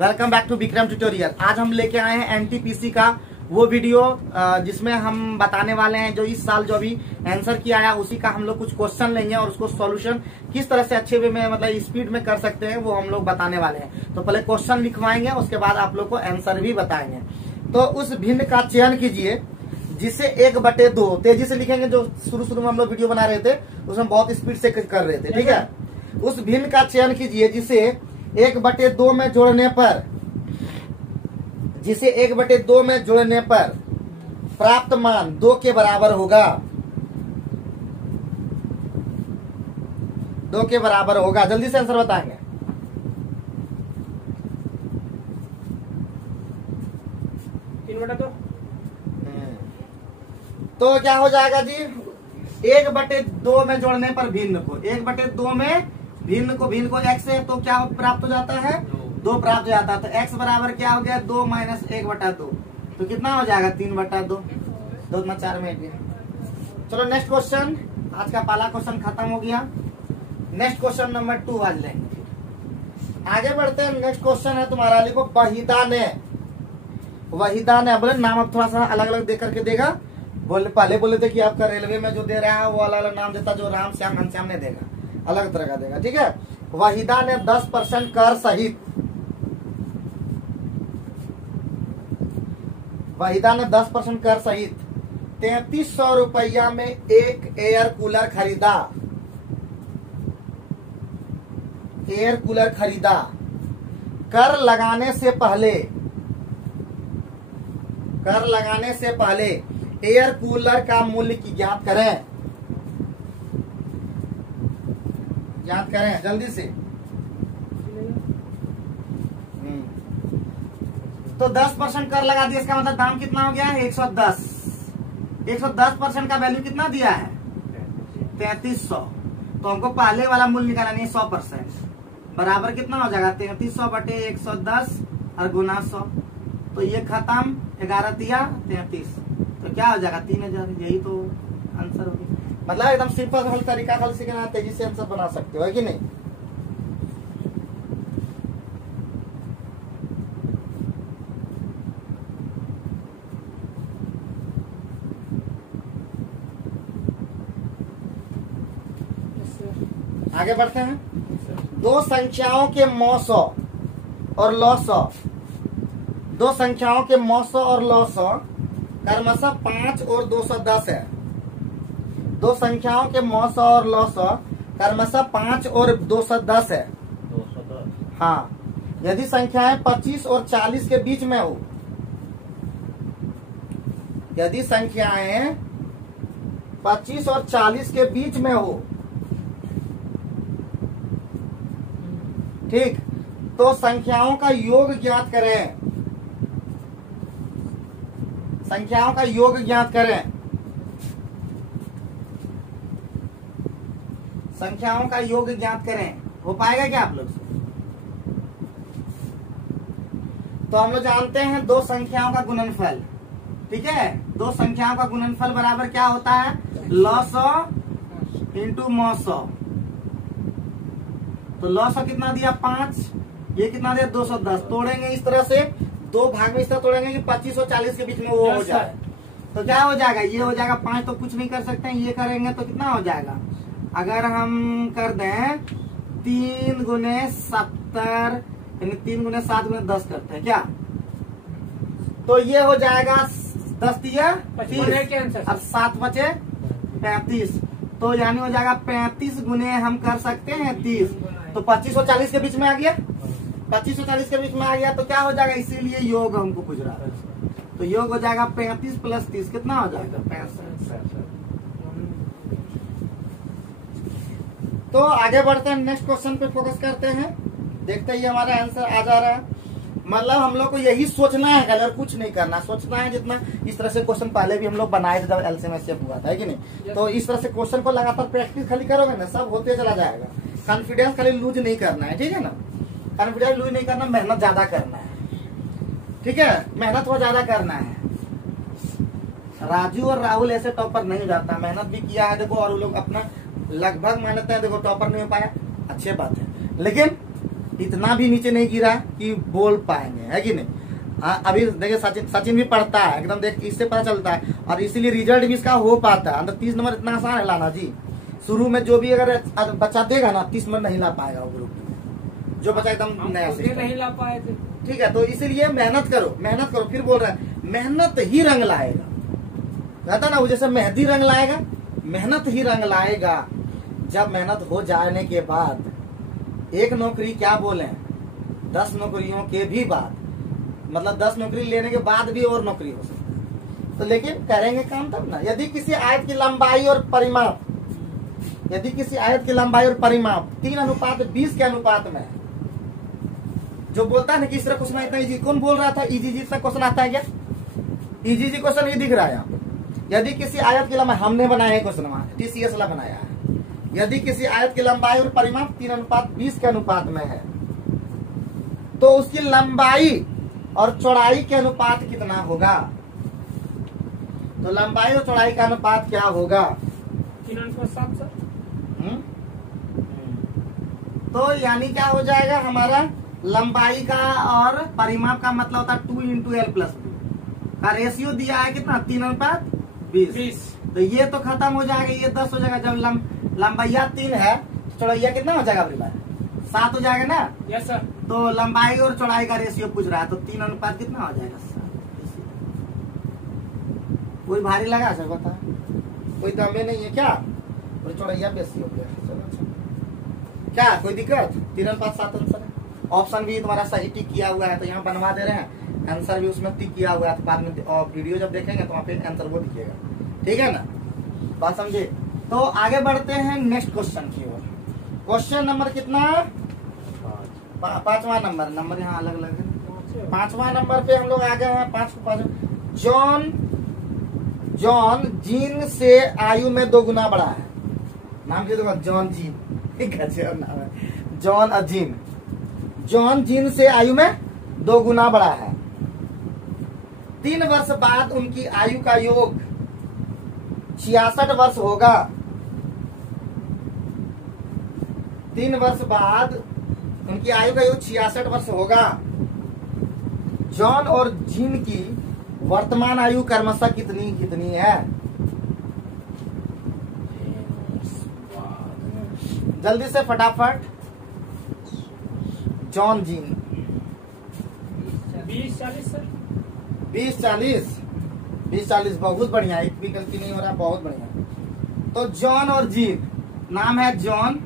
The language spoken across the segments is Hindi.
Welcome back to Vikram tutorial. आज हम लेके आए हैं एनटीपीसी का वो वीडियो जिसमें हम बताने वाले हैं जो इस साल जो अभी आंसर किया आया उसी का हम लोग कुछ क्वेश्चन लेंगे और उसको सॉल्यूशन किस तरह से अच्छे वे में मतलब स्पीड में कर सकते हैं वो हम लोग बताने वाले हैं। तो पहले क्वेश्चन लिखवाएंगे, उसके बाद आप लोग को आंसर भी बताएंगे। तो उस भिन्न का चयन कीजिए जिसे 1/2 तेजी से लिखेंगे। जो शुरू में हम लोग वीडियो बना रहे थे उसमें बहुत स्पीड से कर रहे थे, ठीक है। उस भिन्न का चयन कीजिए जिसे 1/2 में जोड़ने पर प्राप्त मान 2 के बराबर होगा। 2 के बराबर होगा। जल्दी से आंसर बताएंगे। तो क्या हो जाएगा जी, 1/2 में जोड़ने पर भिन्न को 1/2 में भिन्न को x है तो क्या प्राप्त हो जाता है, 2 प्राप्त हो जाता है। तो x बराबर क्या हो गया, 2 - 1/2 तो कितना हो जाएगा, 3/2। 2 में 4 में गया। चलो नेक्स्ट क्वेश्चन। आज का पहला क्वेश्चन खत्म हो गया। नेक्स्ट क्वेश्चन नंबर 2 आज लेंगे। आगे बढ़ते हैं। नेक्स्ट क्वेश्चन है तुम्हारा, लिखो वहीदा ने बोले नाम अब थोड़ा सा अलग अलग दे करके देगा। पहले बोले थे कि आपका रेलवे में जो दे रहा है वो अलग अलग नाम देता, जो राम श्याम घनश्याम ने देगा अलग तरह का देगा, ठीक है। वहीदा ने 10% कर सहित 3300 रुपया में एक एयर कूलर खरीदा। कर लगाने से पहले एयर कूलर का मूल्य की ज्ञात करें जल्दी से। तो 10% कर लगा दिया, इसका मतलब दाम कितना हो गया है, 110। 110% का वैल्यू कितना दिया है, 3300। तो हमको पहले वाला मूल्य निकालना नहीं, 100% बराबर कितना हो जाएगा, 3300 बटे 110 और गुना 100। तो ये खत्म, 11 दिया 33, तो क्या हो जाएगा 3000। यही तो आंसर हो गया। मतलब एकदम सिंपल हल तरीका हल सीखना, तेजी से आंसर बना सकते हो, है कि नहीं। आगे बढ़ते हैं। दो संख्याओं के मौसौ और लौसौ क्रमशः 5 और 210 है। दो संख्याओं के मौसौ और लौसौ क्रमशः 5 और 210 है। 210। हाँ, यदि संख्याएं 25 और 40 के बीच में हो, यदि संख्याएं 25 और 40 के बीच में हो, ठीक, तो संख्याओं का योग ज्ञात करें। संख्याओं का योग ज्ञात करें। हो पाएगा क्या आप लोग से? तो हम लोग जानते हैं दो संख्याओं का गुणनफल, ठीक है। दो संख्याओं का गुणनफल बराबर क्या होता है, लौसौ इंटू मौसौ। तो लौसौ कितना दिया, 5, ये कितना दिया, 210। तोड़ेंगे इस तरह से, 2 भाग में इस तरह तोड़ेंगे कि 25 और 40 के बीच में वो हो जाए। तो क्या हो जाएगा, ये हो जाएगा 5, तो कुछ नहीं कर सकते हैं। ये करेंगे तो कितना हो जाएगा, अगर हम कर दें 3 × 70 यानी 3 × 7 × 10 करते हैं क्या, तो ये हो जाएगा 10 दिया 30, अब 7 बचे 35। तो यानी हो जाएगा 35 गुने हम कर सकते हैं 30। तो 25 और 40 के बीच में आ गया, 25 और 40 के बीच में आ गया। तो क्या हो जाएगा, इसीलिए योग हमको पूछ रहा है। तो योग हो जाएगा 35 + 30 कितना हो जाएगा, 65। तो आगे बढ़ते हैं, नेक्स्ट क्वेश्चन पे फोकस करते हैं। देखते ही हमारा आंसर आ जा रहा है। मतलब हम लोग को यही सोचना है, अगर कुछ नहीं करना, सोचना है जितना। इस तरह से क्वेश्चन पहले भी हम लोग बनाए थे जब एलसीएम हुआ था, है कि नहीं। तो इस तरह से क्वेश्चन को लगातार प्रैक्टिस खाली करोगे ना, सब होते चला जाएगा। कॉन्फिडेंस खाली लूज नहीं करना है, ठीक है ना। कॉन्फिडेंस लूज नहीं करना, मेहनत ज्यादा करना है, ठीक है। मेहनत बहुत ज्यादा करना है। राजू और राहुल ऐसे टॉपर नहीं हो जाता, मेहनत भी किया है देखो, और वो लोग अपना लगभग मेहनत है देखो, टॉपर नहीं हो पाया, अच्छी बात है। लेकिन इतना भी नीचे नहीं गिरा कि बोल पाएंगे, है कि नहीं। अभी देखिए सचिन भी पढ़ता है एकदम, देख इससे पता चलता है, और इसीलिए रिजल्ट भी इसका हो पाता है। अंदर 30 नंबर इतना आसान है लाना जी। शुरू में जो भी अगर बच्चा देगा ना 30 नंबर नहीं ला पाएगा वो ग्रुप में, जो बच्चा एकदम नया से नहीं ला पाए थे। ठीक है, तो इसीलिए मेहनत करो, मेहनत करो। फिर बोल रहा है मेहनत ही रंग लाएगा, कहता ना वो जैसे मेहंदी रंग लाएगा, मेहनत ही रंग लाएगा। जब मेहनत हो जाने के बाद एक नौकरी क्या बोले, 10 नौकरियों के भी बाद, मतलब 10 नौकरी लेने के बाद भी और नौकरी हो सकती है। तो लेकिन करेंगे काम तब ना। यदि किसी आयत की लंबाई और परिमाप, यदि किसी आयत की लंबाई और परिमाप 3:20 के अनुपात में है, जो बोलता है ना कि इस तरह क्वेश्चन इतना इजी, कौन बोल रहा था इजी जी से क्वेश्चन आता है क्या? इजी जी क्वेश्चन ये दिख रहा है यहाँ पे। यदि किसी आयत की लंबाई, हमने बनाया है क्वेश्चन, TCS ला बनाया है। यदि किसी आयत की लंबाई और परिमाप 3:20 के अनुपात में है, तो उसकी लंबाई और चौड़ाई के अनुपात कितना होगा? तो लंबाई और चौड़ाई का अनुपात क्या होगा? 3:7 सर। तो यानी क्या हो जाएगा हमारा, लंबाई का और परिमाप का मतलब होता है 2 × L+B का रेशियो दिया है कितना, 3:20। तो ये तो खत्म हो जाएगा, ये 10 हो जाएगा। जब लंबाइया 3 है, चौड़ाइया कितना हो जाएगा अपनी बार, 7 हो जाएगा ना। Yes sir. तो लंबाई और चौड़ाई का रेशियो पूछ रहा है, तो 3 कितना हो जाएगा, 7। कोई भारी लगा सर बता, कोई दमे नहीं है क्या? और चौड़ाइया बेसी हो गया, चलो अच्छा। क्या कोई दिक्कत? 3:7 आंसर है। ऑप्शन भी तुम्हारा सही टिक किया हुआ है, तो यहाँ बनवा दे रहे हैं। आंसर भी उसमें टिक किया हुआ है, तो बाद में और वीडियो जब देखेंगे तो वहाँ पे आंसर वो दिखेगा, ठीक है ना, बात समझे। तो आगे बढ़ते हैं नेक्स्ट क्वेश्चन की ओर। क्वेश्चन नंबर कितना, 5वां नंबर यहाँ अलग अलग है। 5वां नंबर पे हम लोग आ गए हैं। 5 जॉन जीन से आयु में 2 गुना बड़ा है। नाम क्या देखो, जॉन जीन, गजब नाम है, जॉन अजीन। जॉन जीन से आयु में 2 गुना बड़ा है। 3 वर्ष बाद उनकी आयु का योग 66 वर्ष होगा। 3 वर्ष बाद उनकी आयु का योग 66 वर्ष होगा। जॉन और जीन की वर्तमान आयु क्रमशः कितनी है? जल्दी से फटाफट। John gene 20-40 sir. 20-40 बहुत बढ़िया, एक भी गलती नहीं हो रहा, बहुत बढ़िया। तो जॉन और जीन, नाम है जॉन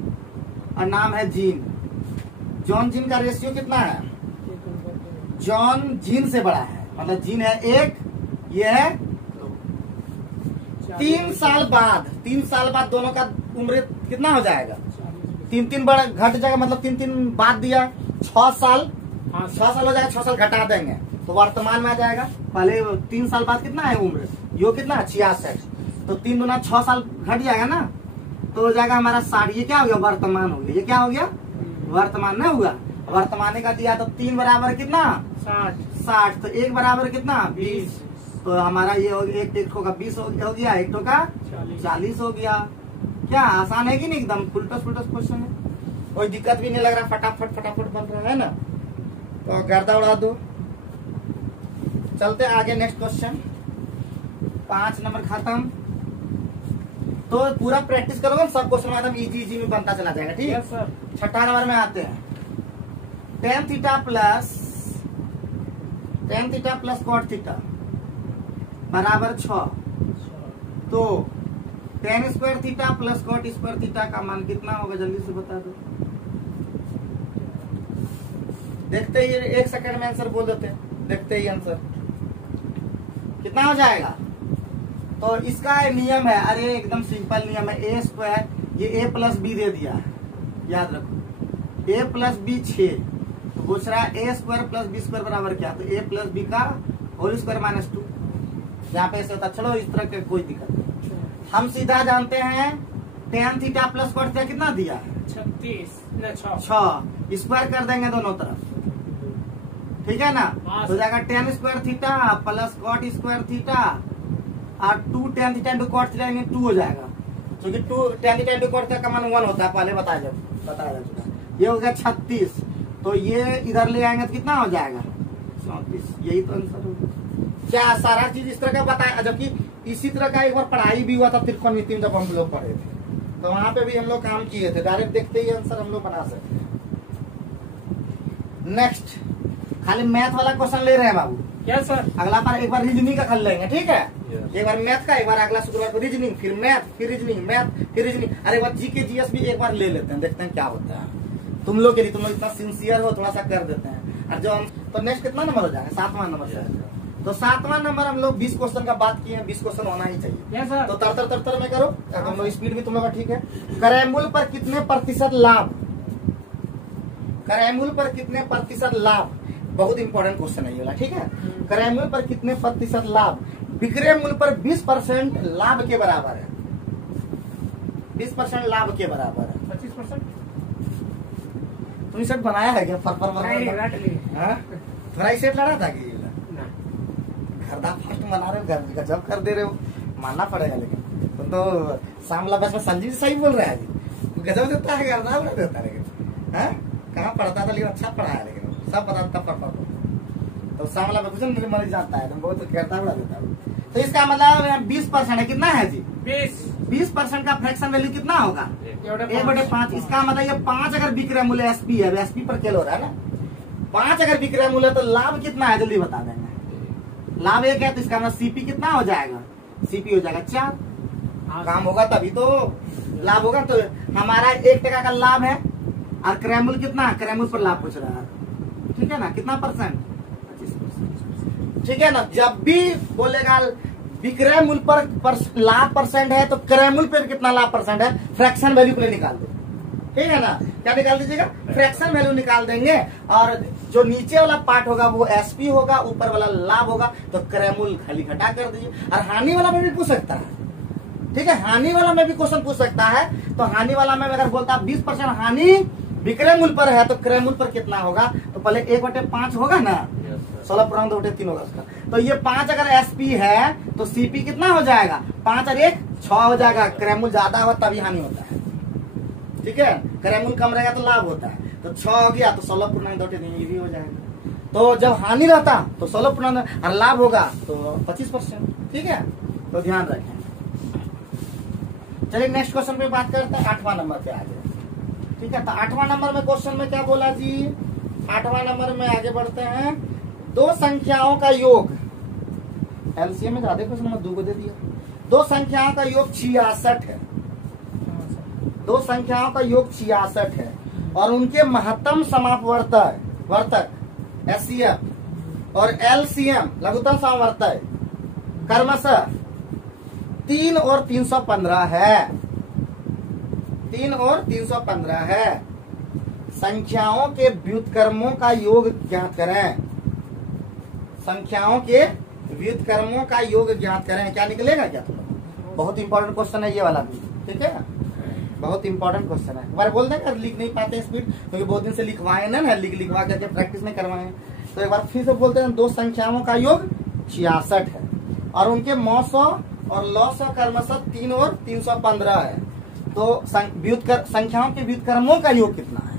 और नाम है जीन। जॉन जीन का रेशियो कितना है? जॉन जीन से बड़ा है, मतलब जीन है 1, ये है 3 साल बाद दोनों का उम्र कितना हो जाएगा? 3 बड़ा घट जाएगा, मतलब 3 बाद दिया 6 साल। 6 साल हो जाएगा, 6 साल घटा देंगे तो वर्तमान में आ जाएगा। पहले 3 साल बाद कितना है उम्र, यो कितना 66, तो 3 दूना 6 साल घट जाएगा ना, तो हो जाएगा हमारा 60। ये क्या हो गया, वर्तमान हो गया। ये क्या हो गया, वर्तमान नहीं हुआ। वर्तमान का दिया तो 3 बराबर कितना 60, तो 1 बराबर कितना 20। तो हमारा ये हो गया, एक होगा 20 हो गया, एक का 40 हो गया। क्या आसान है कि नहीं, एकदम फुलटस क्वेश्चन है, कोई दिक्कत भी नहीं लग रहा, फटाफट बन रहा है ना। तो गर्दा उड़ा दो। चलते आगे नेक्स्ट क्वेश्चन। 5 नंबर खत्म। तो पूरा प्रैक्टिस करोगे, सब क्वेश्चन एकदम इजी में बनता चला जाएगा, ठीक है सर। 6ठा नंबर में आते हैं। tan theta plus cot theta बराबर 6। तो tan square theta plus cot square theta का मान कितना होगा, जल्दी से बता दो। देखते ही 1 सेकंड में आंसर बोल देते हैं, देखते ही आंसर कितना हो जाएगा। तो इसका नियम है, अरे एकदम सिंपल नियम है, a स्क्वायर, ये a प्लस बी दे दिया है, याद रखो, a प्लस बी 6। तो पूछ रहा है a square plus B square बराबर क्या, तो a प्लस बी का होल स्क्वायर माइनस 2। यहाँ पे ऐसे होता, चलो इस तरह के कोई दिक्कत नहीं। हम सीधा जानते हैं tan theta plus cot theta कितना दिया है 6। स्क्वायर कर देंगे दोनों तरफ, ठीक है ना। तो जाएगा tan square theta plus cot square theta और 2 tan theta into cot theta 2 हो जाएगा, क्योंकि 2 tan theta into cot theta का मान 1 होता है, पहले बताया जा चुका। ये हो गया 36। तो ये इधर ले आएंगे तो कितना हो जाएगा 34। यही तो आंसर होगा। क्या सारा चीज इस तरह का बताया, जबकि इसी तरह का एक बार पढ़ाई भी हुआ था त्रिकोणमिति में जब हम लोग पढ़े थे, तो वहां पे भी हम लोग काम किए थे। डायरेक्ट देखते ही आंसर हम लोग बना सकते हैं। नेक्स्ट खाली मैथ वाला क्वेश्चन ले रहे हैं बाबू। Yes sir. अगला बार एक बार रीजनिंग का कर लेंगे, ठीक है? एक बार मैथ का, एक बार अगला शुक्रवार को रीजनिंग, फिर मैथ, फिर रीजनिंग, मैथ, फिर रीजनिंग। अरे बार जीके जीएस भी एक बार ले लेते हैं, देखते हैं क्या होता है। तुम लोग के लिए, तुम लोग इतना सिंसियर हो, थोड़ा सा कर देते हैं। और जो हम तो नेक्स्ट कितना नंबर हो जाएगा? 7वां नंबर जाएगा। तो 7वां नंबर हम लोग 20 क्वेश्चन का बात किए हैं, 20 क्वेश्चन होना ही चाहिए। Yes sir. तो तरतर में करो, हम लोग स्पीड भी तुम लोग का ठीक है। करैमुल पर कितने प्रतिशत लाभ? करैमुल पर कितने प्रतिशत लाभ? बहुत इंपॉर्टेंट क्वेश्चन है ये वाला, ठीक है? करैमुल पर कितने प्रतिशत लाभ? विक्रय मूल्य पर 20% लाभ के बराबर है। 20% लाभ के बराबर है। 25%। तुमने सेट बनाया है क्या? फर नहीं, रट ली। थोड़ा ही सेट लड़ा था कि ना। घरदा फास्ट बना रहे हो, घर गजब कर दे रहे हो, मानना पड़ेगा। लेकिन तुम तो सामला बस में संजीव सही बोल रहा है जी, गजब देता है, घरदा बड़ा देता है। लेकिन कहाँ पढ़ता था, लेकिन अच्छा पढ़ा है, लेकिन सब बताता पढ़ तो सामला में कुछ निर्मल जाता है, तुम बहुत करता बड़ा देता है। तो इसका मतलब 20% है, कितना है जी? 20% का फ्रैक्शन वैल्यू कितना होगा? 1/5। इसका मतलब ये 5 अगर विक्रय मूल्य एसपी है, एसपी पर केल हो रहा है ना, 5 अगर विक्रय मूल्य, तो लाभ कितना है जल्दी बता देंगे। लाभ 1 है, तो इसका मतलब सीपी कितना हो जाएगा? सीपी हो जाएगा 4। काम होगा तभी तो लाभ होगा। तो हमारा 1% का लाभ है, और क्रय मूल्य कितना? क्रय मूल्य पर लाभ पूछ रहा है, ठीक है ना? कितना परसेंट? 25%, ठीक है ना? जब भी बोलेगा विक्रय मूल्य पर लाभ परसेंट है, तो क्रय मूल्य पर कितना लाभ परसेंट है, फ्रैक्शन वैल्यू पर निकाल दो, ठीक है ना? क्या निकाल दीजिएगा? फ्रैक्शन वैल्यू निकाल देंगे, और जो नीचे वाला पार्ट होगा वो एसपी होगा, ऊपर वाला लाभ होगा, तो क्रय मूल्य खाली घटा कर दीजिए। और हानि वाला में भी पूछ सकता है, ठीक है? हानि वाला में भी क्वेश्चन पूछ सकता है। तो हानि वाला में अगर बोलता 20% हानि विक्रय मूल्य पर है, तो क्रय मूल्य पर कितना होगा? तो पहले 1/5 होगा ना, 16/3 होगा उसका। तो ये 5 अगर एसपी है, तो सीपी कितना हो जाएगा? 5 और 1 6 हो जाएगा। क्रय मूल्य ज्यादा होगा तभी हानि होता है, ठीक है? क्रय मूल्य कम रहेगा तो लाभ होता है। तो 6 हो गया तो 16/3 ये भी हो जाएगा। तो जब हानि रहता तो 16/3 और लाभ होगा तो 25%, ठीक है? तो ध्यान रखें। चलिए नेक्स्ट क्वेश्चन पे बात करते हैं। 8वां नंबर पे आ गए, ठीक है? तो 8वां नंबर में क्वेश्चन में क्या बोला जी? 8वां नंबर में आगे बढ़ते हैं। दो संख्याओं का योग, एलसीएम में ज्यादा क्वेश्चन नंबर 2 को दे दिया। दो संख्याओं का योग 66 है। दो संख्याओं का योग 66 है, और उनके महत्तम समापवर्तक एचसीएफ और एलसीएम लघुत्तम समापवर्तक क्रमशः 3 और 315 है। 3 और 315 है। संख्याओं के व्युत्क्रमों का योग ज्ञात करें। संख्याओं के व्युत्क्रमों का योग ज्ञात करें। क्या निकलेगा क्या तुम? बहुत इंपॉर्टेंट क्वेश्चन है ये वाला भी, ठीक है? बहुत इंपॉर्टेंट क्वेश्चन है। एक बार बोल देंगे, लिख नहीं पाते स्पीड, क्योंकि बहुत दिन से लिखवाए ना, लिखवा करके प्रैक्टिस नहीं करवाए। तो एक बार फिर से बोलते हैं। दो संख्याओं का योग 66 है, और उनके मौसौ और लौसौ क्रमशः 3 और 315 है। तो संख्याओं के व्युत्क्रमों का योग कितना है?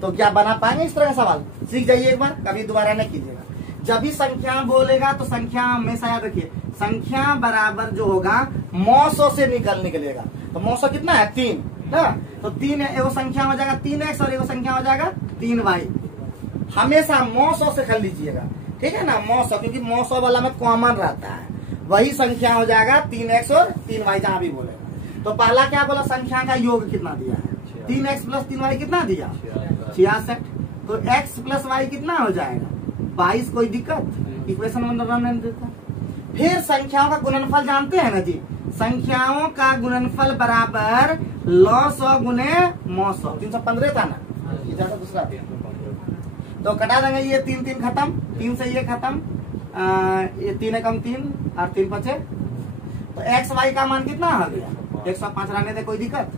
तो क्या बना पाएंगे इस तरह का सवाल? सीख जाइए एक बार, कभी दोबारा नहीं कीजिएगा। जब भी संख्या बोलेगा तो संख्या हमेशा याद रखिए, संख्या बराबर जो होगा मौसौ से निकलेगा। तो मौसौ कितना है? 3 ना? तो 3 एगो संख्या हो जाएगा 3x, और एगो संख्या हो जाएगा 3y। हमेशा मौसौ से कर लीजिएगा, ठीक है ना? मौसौ, क्योंकि मौसौ वाला में कॉमन रहता है, वही संख्या हो जाएगा 3x और 3y जहां भी बोलेगा। तो पहला क्या बोला? संख्या का योग कितना दिया है? 3x + 3y कितना दिया? 66। तो x + y कितना हो जाएगा? 22। कोई दिक्कत? इक्वेशन नहीं देता। फिर संख्याओं का गुणनफल जानते हैं ना जी? संख्याओं का गुणनफल बराबर लौसौ गुने मौसौ। 315 था ना, ये ज्यादा दूसरा था। तो कटा देंगे, ये 3 3 खत्म, 3 से ये खत्म, ये 3 एकम 3 और 3 5। तो एक्स वाई का मान कितना आ गया? 105 रहने दे, कोई दिक्कत?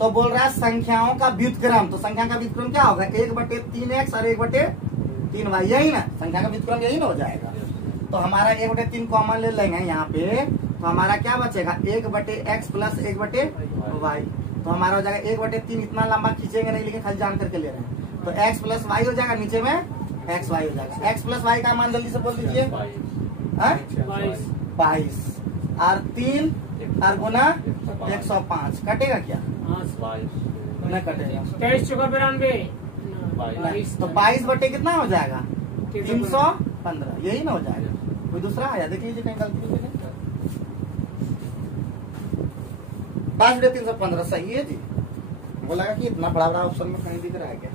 तो बोल रहा है संख्याओं का व्युत्क्रम। तो संख्या का व्युत्क्रम क्या होगा? 1/3x और 1/3y, यही ना? संख्या का व्युत्क्रम यही ना हो जाएगा। तो हमारा 1/3 कॉमन ले लेंगे यहाँ पे, तो हमारा क्या बचेगा? 1/x + 1/y। तो हमारा हो जाएगा 1/3। इतना लंबा खींचेंगे नहीं, लेकिन खाली जान करके ले रहे हैं। तो एक्स प्लस वाई हो जाएगा, नीचे में एक्स वाई हो जाएगा। एक्स प्लस वाई का मान जल्दी से बोल दीजिए। 22 और 3 और गुना 105 कटेगा क्या? नहीं कटेगा। 23 चौका 92 तो 22 बटे कितना हो जाएगा? 315, यही ना हो जाएगा। कोई दूसरा आया देख लीजिए कहीं गलती नहीं। 5 बटे 315 सही है जी। बोला कि इतना बड़ा बड़ा ऑप्शन में कहीं दिख रहा है क्या?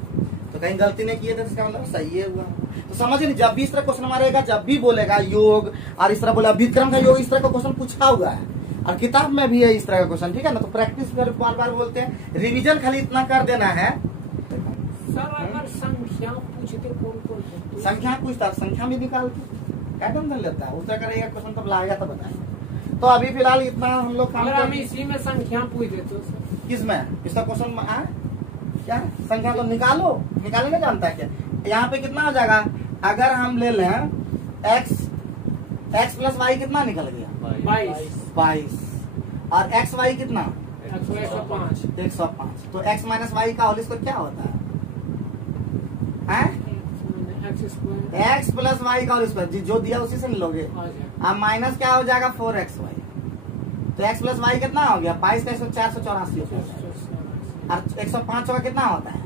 तो कहीं गलती नहीं की है तो इसका मतलब सही है हुआ। तो समझिए जब भी इस तरह क्वेश्चन मारेगा, जब भी बोलेगा योग और इस तरह बोला अभिक्रम का योग, इस तरह का क्वेश्चन पूछा हुआ है और किताब में भी है इस तरह का क्वेश्चन, ठीक है ना। तो प्रैक्टिस कर, बार बार बोलते हैं, रिवीजन खाली इतना कर देना है। सर अगर संख्या पूछते कौन संख्या पूछता, संख्या भी निकाल के क्या टेंशन लेता है, उस तरह करेगा क्वेश्चन तब लाएगा तब बताएंगे। तो अभी फिलहाल इतना हम लोग काम अगर हम इसी में संख्या पूछ देते तो किसमें इसका क्वेश्चन क्या संख्या तो निकालो, निकालने नहीं जानता क्या? यहाँ पे कितना हो जाएगा? अगर हम ले लें x प्लस वाई कितना निकल गया? 22 और एक्स वाई कितना? 105। तो x माइनस वाई का होल स्क्वायर क्या होता है? एक्स प्लस वाई का होल स्क्वायर जो दिया उसी से लोगे। अब माइनस क्या हो जाएगा? 4xy। तो x प्लस वाई कितना हो गया? 22 का 484 होता है और 105 का कितना होता है?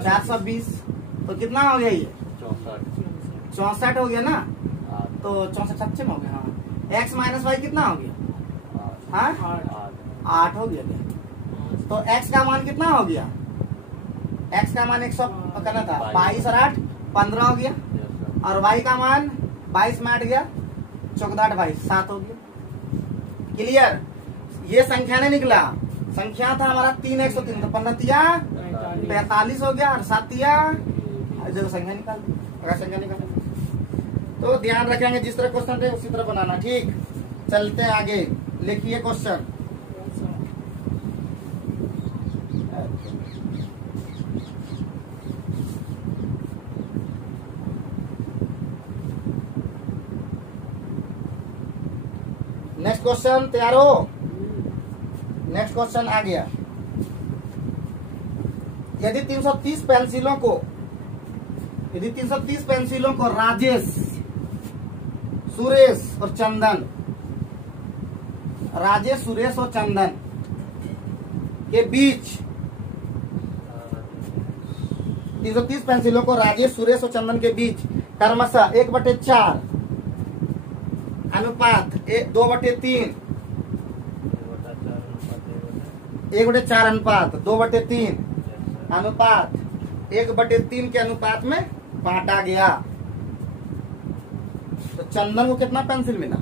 420। तो कितना हो गया ये? 64 हो गया ना। तो 64 सच्चे में हो गया। हाँ, x माइनस वाई कितना हो गया? 8 हो गया। तो x का मान कितना हो गया? x का मान 100 करना था, 22 और 8 15 हो गया और y का मान 22 में 8 गया, 14 22 7 हो गया। क्लियर? ये संख्या नहीं निकला, संख्या था हमारा 3 103, तो 15 तिया 45 हो गया और 7 तिया जो संख्या निकाल दी। अगर संख्या निकाल तो ध्यान रखेंगे जिस तरह क्वेश्चन थे उसी तरह बनाना। ठीक, चलते आगे, लिखिए क्वेश्चन। नेक्स्ट क्वेश्चन तैयार हो? नेक्स्ट क्वेश्चन आ गया। यदि 330 पेंसिलों को राजेश, सुरेश और चंदन, के बीच 330 पेंसिलों को राजेश, सुरेश और चंदन के बीच क्रमशः 1/4 अनुपात 2/3, 1/4 अनुपात 2/3 अनुपात 1/3 के अनुपात में बांटा गया। तो चंदन को कितना पेंसिल मिला?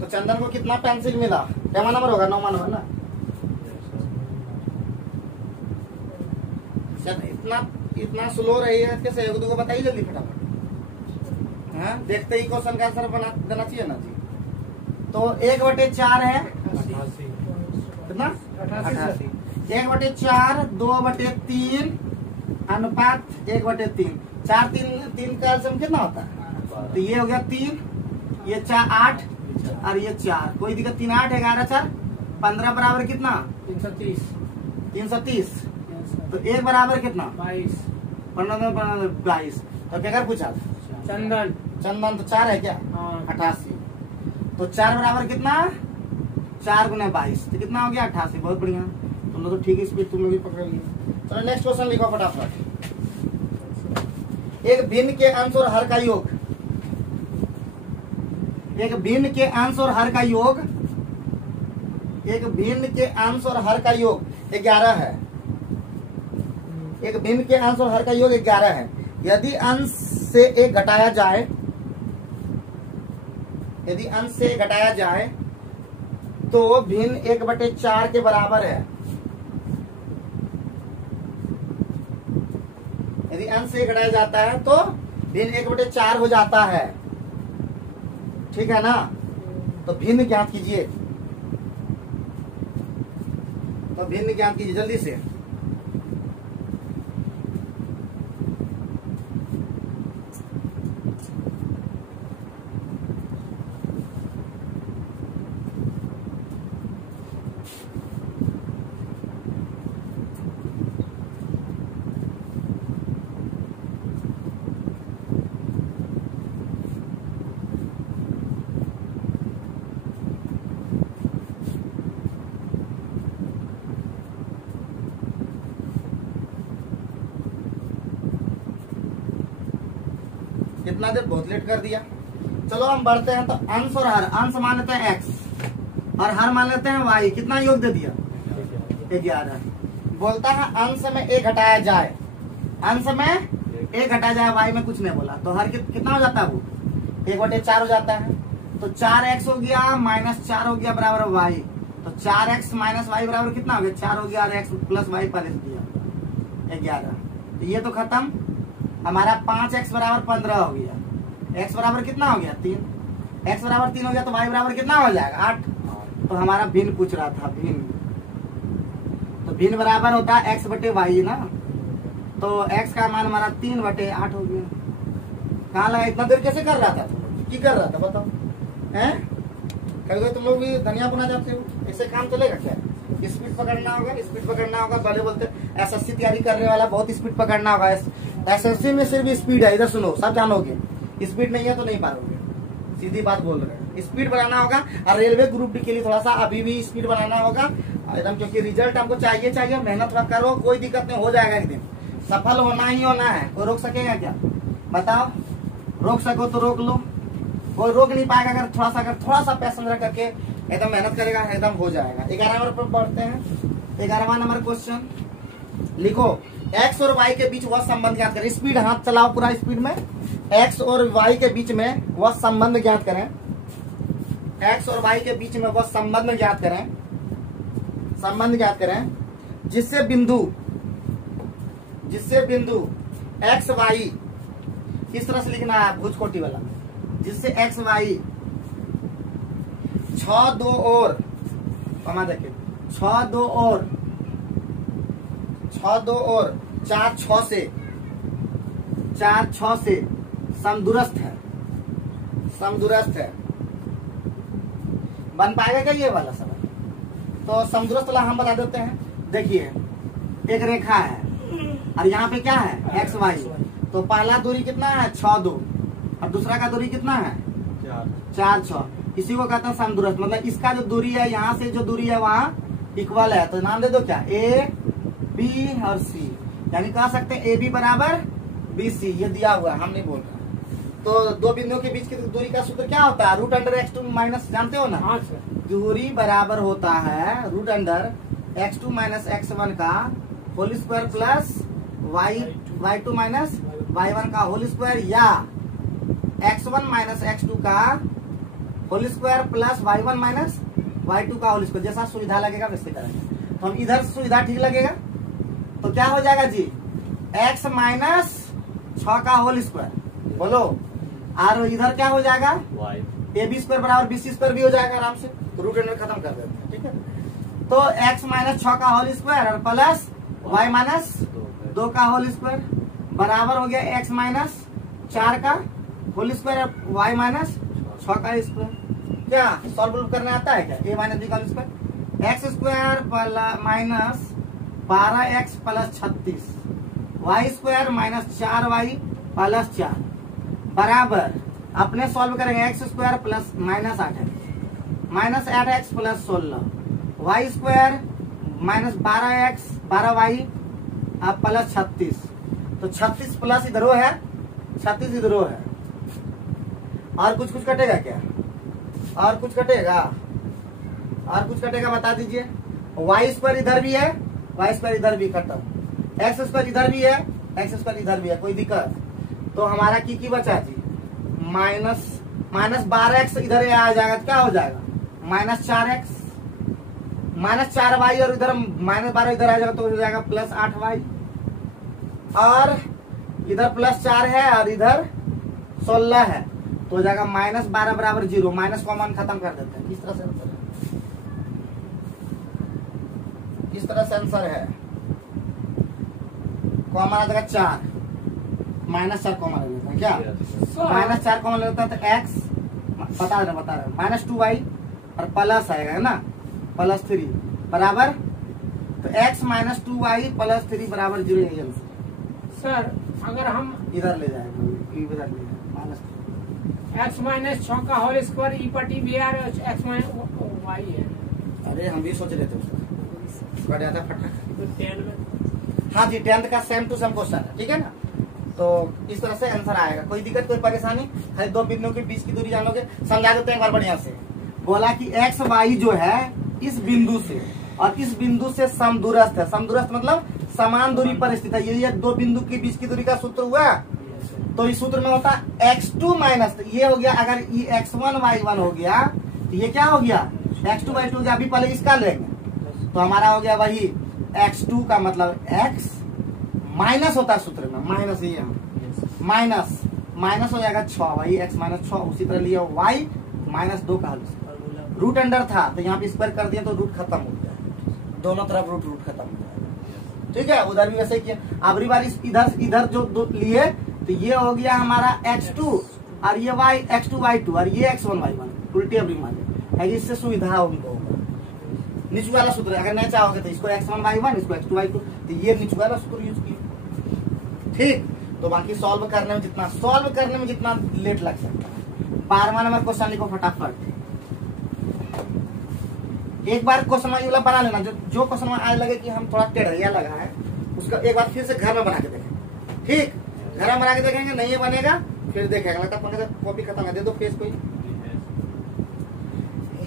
तो चंदन को कितना पेंसिल मिला? क्या नंबर होगा? 9 नंबर ना। इतना स्लो रही है, कैसे एक दो को बताइए जल्दी फटाफट। हाँ, देखते ही क्वेश्चन का आंसर बना देना चाहिए ना जी। तो 1/4 है कितना? 88। 1/4 2/3 अनुपात 1/3। 4 3 का एलसीएम कितना होता है? तो ये हो गया 3, ये 4 8 और ये 4। कोई दिक्कत? 3 8 11 4 15 बराबर कितना? 330। तो 1 बराबर कितना? 22। 22। तो क्या कर पूछा? चंदन तो 4 है क्या? 88। तो 4 बराबर कितना? 4 गुना 22 तो कितना हो गया? 88। बहुत बढ़िया, तुम लोग तो ठीक है, स्पीड तुम लोग भी पकड़ लिए। चलो नेक्स्ट क्वेश्चन लिखो फटाफट। एक भिन्न के अंश और हर का योग, एक भिन्न के अंश और हर का योग, एक भिन्न के अंश और हर का योग 11 है। एक भिन्न के अंश और हर का योग 11 है। यदि अंश से 1 घटाया जाए, यदि अंश से घटाया जाए तो भिन्न 1/4 के बराबर है। यदि अंश से घटाया जाता है तो भिन्न 1/4 हो जाता है। ठीक है ना? तो भिन्न ज्ञात कीजिए, तो भिन्न ज्ञात कीजिए जल्दी से। कितना देर, बहुत लेट कर दिया। चलो हम बढ़ते हैं, तो अंश और हर, अंश मान लेते हैं x और हर मान लेते हैं y। कितना योग दे दिया, 11। बोलता है अंश में a घटाया जाए, अंश में a घटाया जाए, y में कुछ नहीं बोला, तो हर कितना हो जाता है वो 1/4 हो जाता है। तो 4x हो गया माइनस 4 हो गया बराबर y, तो 4x माइनस y बराबर कितना हो गया, 4 हो गया, और x प्लस y पर दिया 11। तो ये तो खत्म, हमारा 5x बराबर 15 हो गया, x बराबर कितना हो गया 3, x बराबर 3 हो गया, तो y बराबर कितना हो जाएगा 8। तो हमारा भिन्न पूछ रहा था, भिन्न, तो भिन्न बराबर होता है x बटे y ना, तो x का मान हमारा 3/8 हो गया। कहाँ लगा, इतना देर कैसे कर रहा था तुम, की कर रहा था बताओ हैं? कभी तुम लोग भी धनिया बुना जाते हो, ऐसे काम चलेगा क्या? स्पीड पकड़ना होगा, स्पीड पकड़ना होगा। पहले बोलते एसएससी तैयारी करने वाला बहुत स्पीड पकड़ना होगा। एसएससी में सिर्फ स्पीड है, इधर सुनो सब जानोगे, स्पीड नहीं है तो नहीं पारोगे, सीधी बात बोल रहे हैं। स्पीड बनाना होगा, और रेलवे ग्रुप डी के लिए थोड़ा सा अभी भी स्पीड बनाना होगा एकदम, क्योंकि रिजल्ट हमको चाहिए, मेहनत करो, कोई दिक्कत नहीं, हो जाएगा एक दिन, सफल होना ही होना है। कोई रोक सकेगा क्या बताओ? रोक सको तो रोक लो, कोई रोक नहीं पाएगा। अगर थोड़ा सा पैसेंजर रख करके एकदम मेहनत करेगा, एकदम हो जाएगा। 11 नंबर पर पढ़ते हैं, 11वां नंबर क्वेश्चन लिखो। x और y के बीच वह संबंध ज्ञात करें। स्पीड हाथ चलाओ पूरा स्पीड में। x और y के बीच में वह संबंध ज्ञात करें, x और y के बीच में वह संबंध ज्ञात करें, संबंध ज्ञात करें जिससे बिंदु x y, किस तरह से लिखना है भुजकोटी वाला, जिससे x y 6 2 और देखिए 6 2 और 4 6 से समदूरस्थ है। बन पाएगा क्या ये वाला सवाल? तो समदूरस्थ वाला हम बता देते हैं। देखिए एक रेखा है और यहाँ पे क्या है x y, तो पहला दूरी कितना है 6 2 और दूसरा का दूरी कितना है 4 6। इसी को कहते हैं समदूरस्थ, मतलब इसका जो दूरी है यहाँ से जो दूरी है वहाँ इक्वल है, तो नाम दे दो क्या a b और c, यानी कह सकते हैं AB बराबर BC। ये दिया हुआ है, हम नहीं बोल रहे। तो दो बिंदुओं के बीच की दूरी का सूत्र क्या होता है, √x2 माइनस, जानते हो ना? हाँ सर। दूरी बराबर होता है √x2 माइनस x1 का whole square plus y2 minus y1 का होल स्क्वायर, या x1 माइनस x2 का whole square plus y1 minus y2 का होल स्क्वायर। जैसा सुविधा लगेगा वैसे करेंगे। तो हम इधर सुविधा ठीक लगेगा, तो क्या हो जाएगा जी, x माइनस 6 का होल स्क्वायर, बोलो, और इधर क्या हो जाएगा AB स्क्वायर बराबर BC स्क्वायर भी हो जाएगा आराम से। तो रूट अंडर खत्म कर देते हैं, ठीक है। तो x माइनस 6 का होल स्क्वायर और प्लस y माइनस 2 का होल स्क्वायर बराबर हो गया x माइनस 4 का होल स्क्वायर और y माइनस 6 का स्क्वायर। क्या सॉल्व करना आता है क्या? a माइनस b का whole square, x square minus 12x plus 36, y square minus 4y plus 4 बराबर, अपने सॉल्व करेंगे x square plus minus 8x plus 16, y square minus 12y plus 36, तो 36 प्लस इधरो है, 36 इधरो है। और कुछ कटेगा क्या? और कुछ कटेगा बता दीजिए। y स्क्वायर इधर भी है, y स्क्वायर इधर भी खत्म, x स्क्वायर इधर भी है, x स्क्वायर इधर भी है, कोई दिक्कत? तो हमारा की बचा जी, माइनस 12x इधर आ जाएगा तो क्या हो जाएगा माइनस 4x, माइनस 4y और इधर माइनस 12 इधर आ जाएगा तो हो जाएगा प्लस 8y, और इधर प्लस 4 है और इधर 16 है, तो हो जाएगा माइनस 12 बराबर 0। माइनस कॉमन खत्म कर देते हैं। किस तरह से आंसर है? कॉमन आ जाएगा 4, माइनस 4 कॉमन ले लेते हैं क्या? माइनस 4 कॉमन ले लेते हैं तो x बता रहे माइनस 2y और प्लस आएगा है ना, प्लस 3 बराबर, तो x माइनस 2y प्लस 3 बराबर 0। सर अगर हम इधर ले जाएंगे माइनस x माइनस 6 का होल स्क्वायर ई पटी बी आर x माइनस y है। अरे हम भी सोच रहे थे उसका कट जाता फटाक। तो 10 में हाँ जी, 10th का सेम टू सेम क्वेश्चन है, ठीक है ना। तो इस तरह से आंसर आएगा। कोई दिक्कत कोई परेशानी? खाली दो बिंदुओं के बीच की दूरी जानोगे। समझा देते हैं एक बार बढ़िया से। बोला कि एक्स वाई जो है इस बिंदु से और इस बिंदु से समदूरस्थ है। समदूरस्थ मतलब समान दूरी पर स्थित है। ये दो बिंदु के बीच की दूरी का सूत्र हुआ। तो इस सूत्र में होता x2 माइनस, ये हो गया अगर ये x1 y1 हो गया तो ये क्या हो गया x2 y2 हो गया। अभी पहले इसका लेंगे तो हमारा हो गया वही x2 का मतलब x माइनस होता है सूत्र में माइनस, ये माइनस माइनस हो जाएगा 6 वही x माइनस 6। उसी तरह लिया y माइनस 2 का रूट अंडर था तो यहाँ पे स्क्वायर कर दिया तो रूट खत्म हो गया, दोनों तरफ रूट खत्म हो जाएगा। ठीक है, उधर भी वैसे किया। अगली बार इधर जो दो लिए तो ये हो गया हमारा x2 और ये y x2 y2 और ये x1 y1 उल्टी अबरी मान है। इससे सुविधा उनको होगा। नीचे वाला सूत्र अगर नहीं चाहोगे तो इसको x1 y1 इसको x2 y2 तो ये नीचे वाला सूत्र यूज किया। ठीक, तो बाकी सॉल्व करने में जितना लेट लग सकता है। 12वां नंबर क्वेश्चन लिखो फटाफट। एक बार क्वेश्चन वाला बना लेना। जो क्वेश्चन आज लगे कि हम थोड़ा टेढ़िया लगा है उसका एक बार फिर से घर में बना के देखें। ठीक, घर में बना के देखेंगे, नहीं बनेगा फिर देखेंगे। लगता है कॉपी खत्म है, दे दो फेस कोई।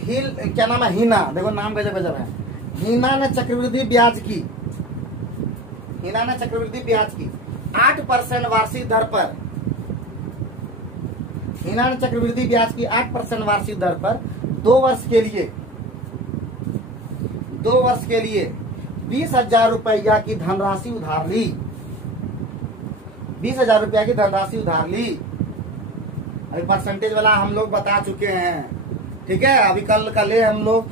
हिल क्या नाम है? हिना, देखो नाम गजब गजब है। हिना ने चक्रवृद्धि ब्याज की 8% वार्षिक दर पर, हिना ने चक्रवृद्धि ब्याज की 8% वार्षिक दर पर 2 वर्ष के लिए 20,000 रुपया की धनराशि उधार ली। 20,000 रुपया की धनराशि उधार ली। अभी परसेंटेज वाला हम लोग बता चुके हैं। ठीक है, अभी कल हम लोग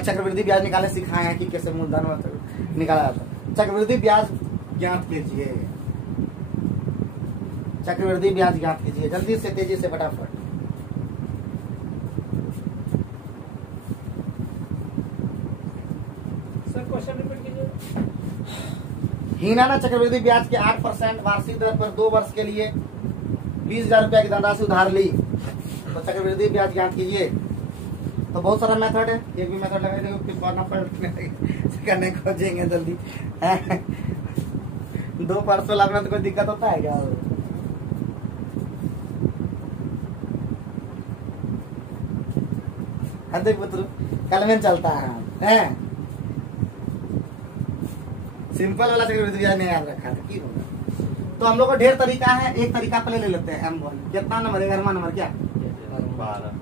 चक्रवृद्धि ब्याज निकालने सिखाए हैं कि कैसे मूलधन निकाला जाता है। चक्रवृद्धि ब्याज ज्ञात कीजिए, चक्रवृद्धि ब्याज ज्ञात कीजिए जल्दी से, तेजी से, फटाफट। हिना ने चक्रवृद्धि ब्याज के 8% वार्षिक दर पर 2 वर्ष के लिए 20,000 रुपया की धनराशि उधार ली। तो चक्रवृद्धि ब्याज ज्ञात कीजिए। तो बहुत सारा मेथड है, एक भी मेथड लगाएंगे फिर पढ़ना करने खोजेंगे जल्दी। 2% लगना तो कोई दिक्कत होता है क्या? देख पुत्र कल में चलता है। सिंपल वाला चक्रवृद्धि ब्याज नहीं याद रखा था, की होगा। तो हम लोग को ढेर तरीका है, एक तरीका पहले ले लेते हैं M1। कितना नंबर? 11वां नंबर क्या?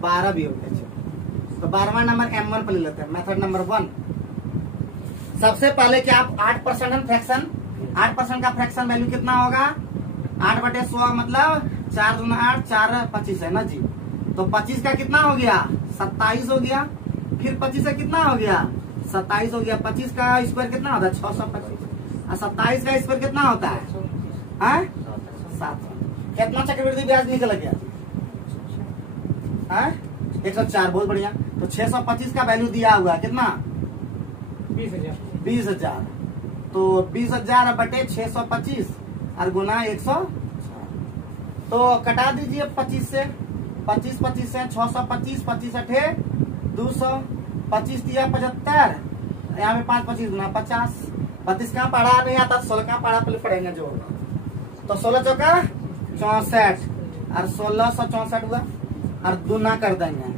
12 भी हो गया। तो 12वां नंबर M1 पे ले लेते हैं। मेथड नंबर 1, सबसे पहले क्या 8% फ्रैक्शन, 8% का फ्रैक्शन वैल्यू कितना होगा? 8/100 मतलब 4 दूना 8, 4 25 है ना जी। तो 25 का कितना हो गया? 27 हो गया। फिर 25 का कितना हो गया? 27 हो गया। 25 का स्क्वायर कितना होता है? 625। और 27 का स्क्वायर कितना होता है? 700। कितना चक्रवृद्धि ब्याज निकल गया? 104। बहुत बढ़िया। तो 625 का वैल्यू दिया हुआ कितना? 20,000। तो 20,000 बटे 625 और गुना 100। तो कटा दीजिए 25 से, 25 से 625, 25 अठे 200, 25 दिया 75, यहाँ में 5 25 गुना 50। 32 का पढ़ा नहीं आता, 16 का पढ़ा पहले पढ़ेंगे जो होगा। तो 16 चौका 64 और 1664 हुआ और दूना कर देंगे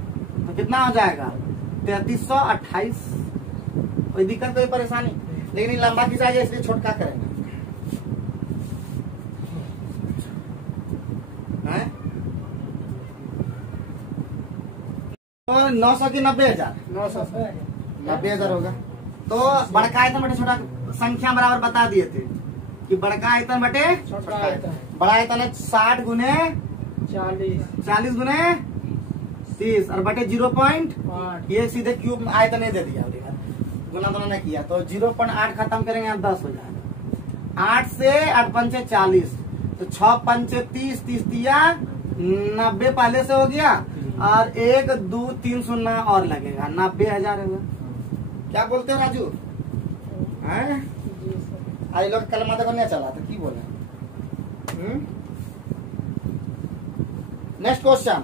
तो कितना हो जाएगा? 3328। कोई दिक्कत कोई परेशानी? लेकिन लंबा खींचा जाए इसलिए छोटका करेंगे। तो 900 की 90,000, 90,000 होगा। तो बड़का आयतन बटे छोटा संख्या बराबर बता दिए थे कि बड़का आयतन बटे छोटा आयतन। बड़ा आयतन है 60 गुने 40 गुने 30 और बटे 0.8। ये सीधे क्यूब आयतन नहीं दे दिया, गुना दोनों ने किया। तो 0.8 खत्म करेंगे 10 हो जाएगा। 8 से 8 पंचे 40, तो 6 पंचे 30, 30 दिया 90 पहले से हो गया और 1 2 3 शून्य और लगेगा, 90,000 होगा। क्या बोलते हो राजू? आई लोग कल माता को नहीं चला तो की बोले। नेक्स्ट क्वेश्चन,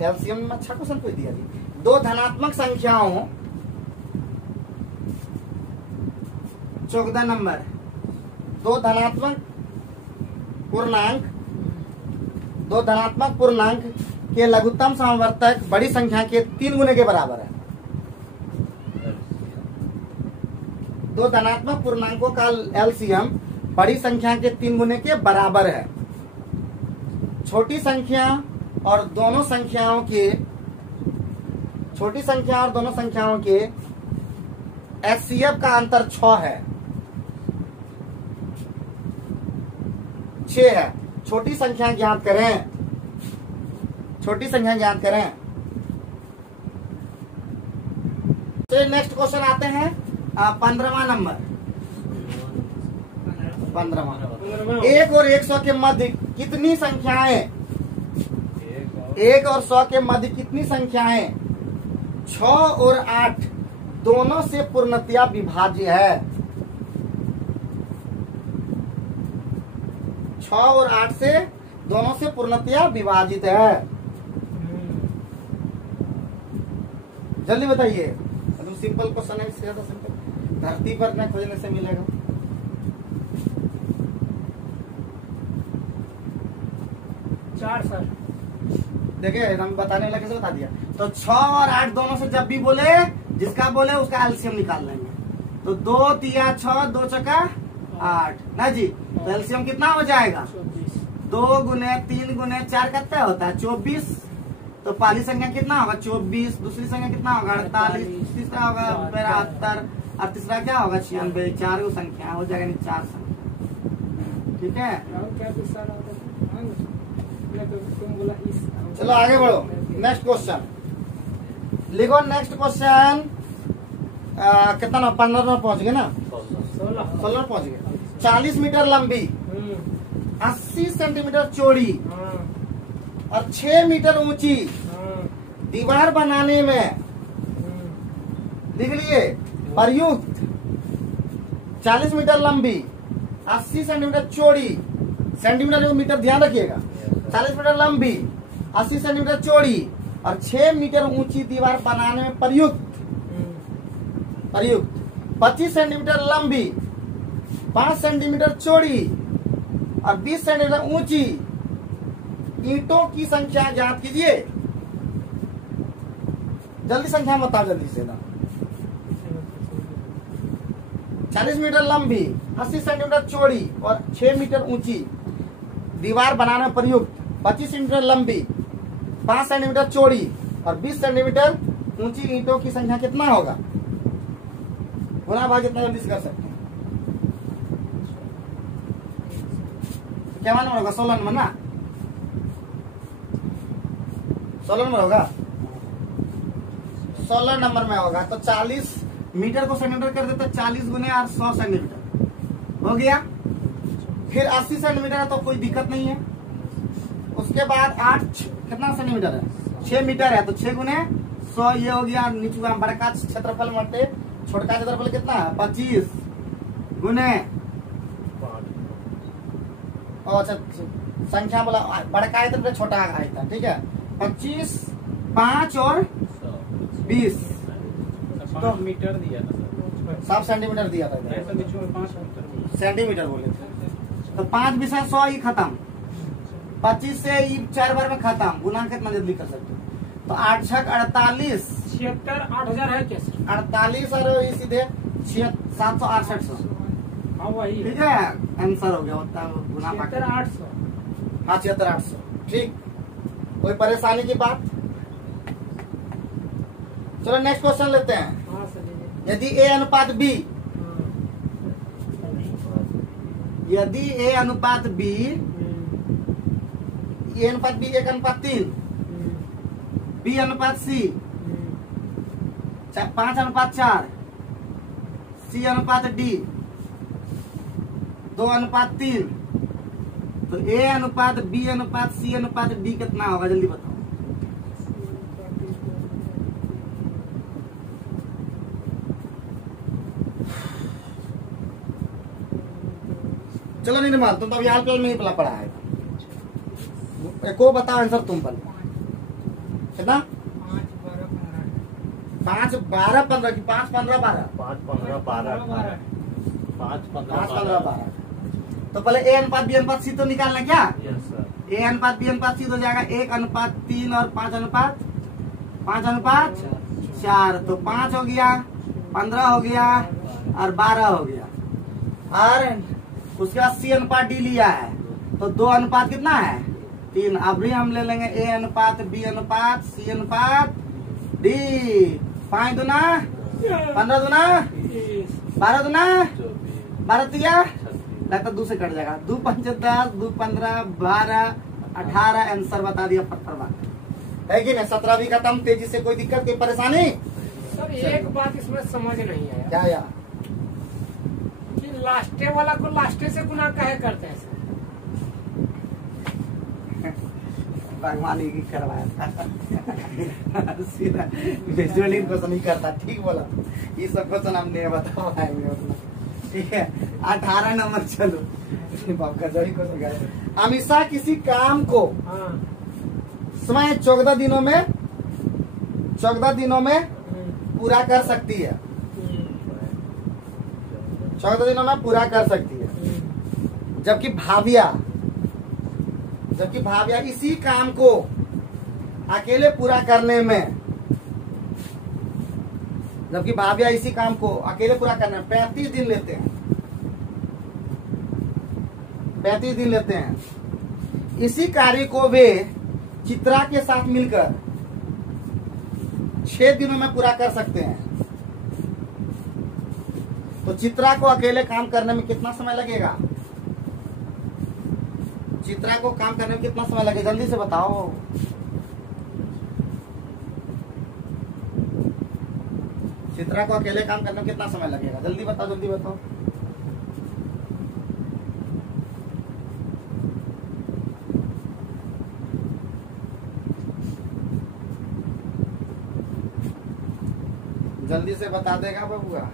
एलसीएम में अच्छा क्वेश्चन कोई दिया जी। 2 धनात्मक संख्याओं 14 नंबर, 2 धनात्मक पूर्णांक, दो धनात्मक पूर्णांक के लघुत्तम समवर्तक बड़ी संख्या के 3 गुने के बराबर है। दो धनात्मक पूर्णांकों का एलसीएम बड़ी संख्या के 3 गुने के बराबर है। छोटी संख्या और दोनों संख्याओं के एचसीएफ का अंतर 6 है, 6 है। छोटी संख्या ज्ञात करें, चलिए नेक्स्ट क्वेश्चन आते हैं 15वां नंबर। 15वां, 1 और 100 के मध्य कितनी संख्याएं, 1 और 100 के मध्य कितनी संख्याएं 6 और 8 दोनों से पूर्णतया विभाज्य है। 6 और 8 से दोनों से पूर्णतया विभाजित है। जल्दी बताइए, एकदम सिंपल क्वेश्चन है, इससे ज्यादा सिंपल धरती पर न खोजने से मिलेगा। सर देखिए एकदम बताने लगे से बता दिया। तो 6 और 8 दोनों से जब भी बोले, जिसका बोले उसका एलसीएम निकाल लेंगे। तो 2 तिया 6, 2 चौका 8 ना जी। तो एलसीएम कितना हो जाएगा? 2 गुने 3 गुने 4 कितना होता है? 24। तो पहली संख्या कितना होगा? 24। दूसरी संख्या कितना होगा? 48। तीसरा होगा 72 और तीसरा क्या होगा? 96। 4 गो संख्या हो जाएगा, 4 संख्या। ठीक है, चलो आगे बढ़ो। नेक्स्ट क्वेश्चन लिखो। नेक्स्ट क्वेश्चन कितना ना 15 में पहुंच गए ना, 16 में पहुंच गए। 40 मीटर लंबी, 80 सेंटीमीटर चौड़ी और 6 मीटर ऊंची दीवार बनाने में, लिख लिए, प्रयुक्त 40 मीटर लंबी, 80 सेंटीमीटर चौड़ी, सेंटीमीटर मीटर ध्यान रखिएगा, 40 मीटर लंबी, 80 सेंटीमीटर चौड़ी और 6 मीटर ऊंची दीवार बनाने में प्रयुक्त 25 सेंटीमीटर लंबी, 5 सेंटीमीटर चौड़ी और 20 सेंटीमीटर ऊंची ईंटों की संख्या ज्ञात कीजिए। जल्दी संख्या बताओ, जल्दी से ना। 40 मीटर लंबी, 80 सेंटीमीटर चौड़ी और 6 मीटर ऊंची दीवार बनाने में प्रयुक्त 25 सेंटीमीटर लंबी, 5 सेंटीमीटर चौड़ी और 20 सेंटीमीटर ऊंची ईंटों की संख्या कितना होगा? गुना भाग कितना जल्दी से कर सकते हैं? क्या मालूम होगा? 16 नंबर ना, 16 नंबर होगा, 16 नंबर में होगा। तो 40 मीटर को सेंटीमीटर कर देते, 40 गुने 100 सेंटीमीटर हो गया। फिर 80 सेंटीमीटर है तो कोई दिक्कत नहीं है। उसके बाद 8 कितना सेंटीमीटर है? 6 मीटर है, तो 6 गुने 100 ये हो गया। नीचे बड़का क्षेत्रफल मटे छोटका क्षेत्रफल कितना है? 25 गुने, अच्छा संख्या बोला बड़का आयतन पे छोटा आयतन, ठीक है। 25, 5 और 20 तो मीटर दिया था, सब सेंटीमीटर दिया था, सेंटीमीटर बोले थे। तो 5 विषय 100 ही खत्म, 25 से 4 बार में खत्म। गुना कितना जल्दी कर सकते हो? तो 8 छक 48, 76 8000 है कैसे? 48 और सीधे 768। हाँ वही ठीक है, आंसर हो गया। होता है गुना 800। हाँ 76,800। ठीक, कोई परेशानी की बात? चलो नेक्स्ट क्वेश्चन लेते हैं। हाँ सर, यदि A अनुपात B, यदि A अनुपात B, A अनुपात B 1:3, B अनुपात C 5:4, C अनुपात D 2:3, तो A अनुपात B अनुपात C अनुपात D कितना होगा? जल्दी बताओ। चलो निर्मल, तुम तो अभी हाल फिलहाल में ही पढ़ा है, को बताओ आंसर तुम पहले। कितना? 5 12 15 की 5 15 12 5 15 12 5 15 5 15 12 तो पहले ए अनुपात बी अनुपात सी तो निकालना क्या? Yes sir. ए अनुपात बी अनुपात सी हो जाएगा 1:3 और 5:4 तो 5 हो गया, 15 हो गया और 12 हो गया। और उसके बाद सी अनुपात डी लिया है तो 2 अनुपात कितना है? 3। अब भी हम ले लेंगे ए अनुपात बी अनुपात सी अनुपात डी। 5 दूना 15 दूना 12 दूना 12 दिया लगता 2 से कट जाएगा। 2 5 10 2 15 12 18 आंसर बता दिया पत्थर बात है कि नहीं? 17 भी खत्म। तेजी से कोई दिक्कत कोई परेशानी? सर एक बात इसमें समझ नहीं आया क्या यार कि लास्टे वाला को लास्टे से गुना काहे करते हैं सर? भगवान की करवाया था सीधा विजुअली क्वेश्चन नहीं करता। ठीक बोला, ये सब क्वेश्चन हम नहीं बता पाएंगे उतना। ठीक है 18 नंबर चलो बाप का जड़ी क्वेश्चन। हमेशा किसी काम को हाँ समय 14 दिनों में पूरा कर सकती है। 14 दिनों में पूरा कर सकती है। जबकि भाविया इसी काम को अकेले पूरा करने में 35 दिन लेते हैं। 35 दिन लेते हैं। इसी कार्य को वे चित्रा के साथ मिलकर 6 दिनों में पूरा कर सकते हैं। तो चित्रा को अकेले काम करने में कितना समय लगेगा? चित्रा को काम करने में कितना समय लगेगा? जल्दी से बताओ। चित्रा को अकेले काम करने में कितना समय लगेगा? जल्दी बताओ जल्दी बताओ। जल्दी से बता देगा बबुआ।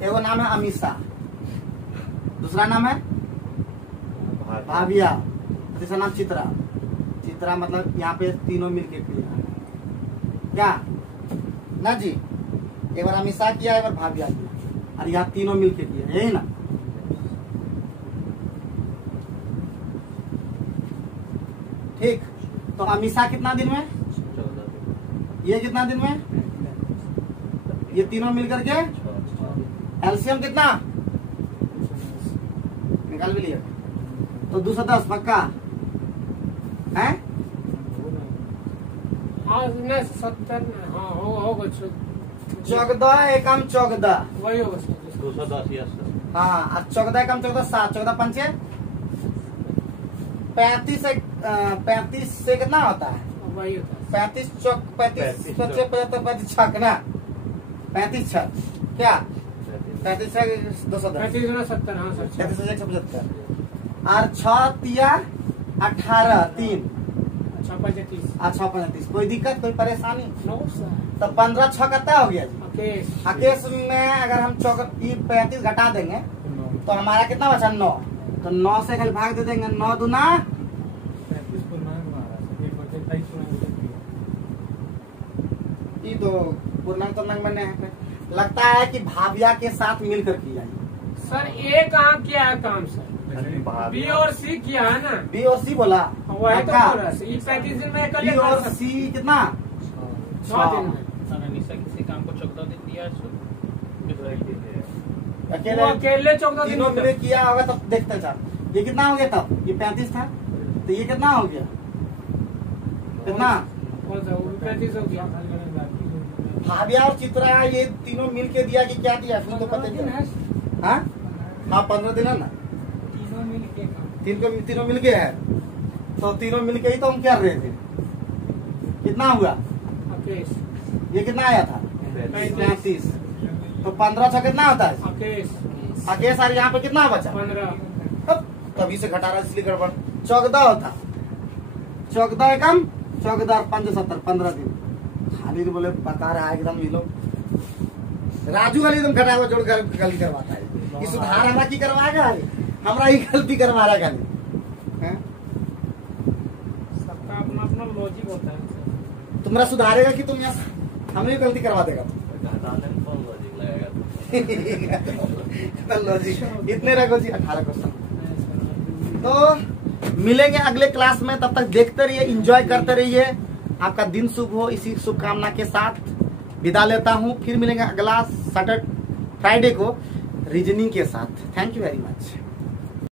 एगो नाम है अमीषा, दूसरा नाम है भाविया, तीसरा नाम चित्रा। चित्रा मतलब यहाँ पे तीनों मिलके किया क्या ना जी? एक बार अमीषा किया, एक बार भाविया किया और यहाँ तीनों मिलके किया, यही ना? ठीक। तो अमीषा कितना दिन में, ये कितना दिन में, ये तीनों मिलकर के एलसीएम कितना निकाल भी लिया तो 210 पक्का है? हाँ 70 हाँ होगा 14 एकम 14 वही होगा 210 यस सर। हाँ 14 एकम 14 7 14 पंचे 35 से कितना होता है? वही होता है 35 चौक 35 पचे 35 छक ना 35 छक क्या 35 210 35 हाँ सर 35 और 6 तिया 18 3 अच्छा 35 कोई दिक्कत कोई परेशानी? तो 15 6 कितना हो गया जी? अकेश में अगर हम 35 घटा देंगे तो हमारा कितना बचा? 9। तो 9 से कल भाग दे देंगे। 9 दूना ये तो पूर्णांक पूर्णांक बने हैं। लगता है कि भाविया के साथ मिलकर किया सर। एक कहाँ किया है काम सर? बी और सी किया है ना? बी और सी बोला वही तो 35 दिन में बी और सी कितना 6 दिन में। किसी काम को 14 दिन दिया अकेले 14 दिन तीनों मिले किया होगा तब देखते चल। ये कितना हो गया तब? ये 35 था तो ये कितना हो गया? कितना 35 हो गया। भाविया और चित्रा ये तीनों मिल के दिया कि क्या दिया? तो पता नहीं। हाँ 15 दिन है ना? तीनों मिल के है तो तीनों मिल के ही तो हम कर रहे थे। कितना हुआ? ये कितना आया था? 35 तो 15 से कितना होता है? अकेश और यहाँ पे कितना बचा? 15 तभी से घटा रहा इसलिए गड़बड़। 14 होता 14 एकम 14 और 5 70 15 दिन। खाली तो बोले बता रहा है एकदम ये लोग। राजू वाली एकदम घटा हुआ जोड़ कर गलती करवाता है। ये सुधार हमारा की करवाएगा? हमारा ही गलती करवा रहा है खाली। सबका अपना होता है सर। तुम्हारा सुधारेगा कि तुम यहाँ हमें भी गलती करवा देगा? लॉजिक इतने रखो जी 18 क्वेश्चन। तो मिलेंगे अगले क्लास में, तब तक देखते रहिए, एंजॉय करते रहिए। आपका दिन शुभ हो, इसी शुभकामना के साथ विदा लेता हूँ। फिर मिलेंगे अगला सैटरडे फ्राइडे को रीजनिंग के साथ। Thank you very much.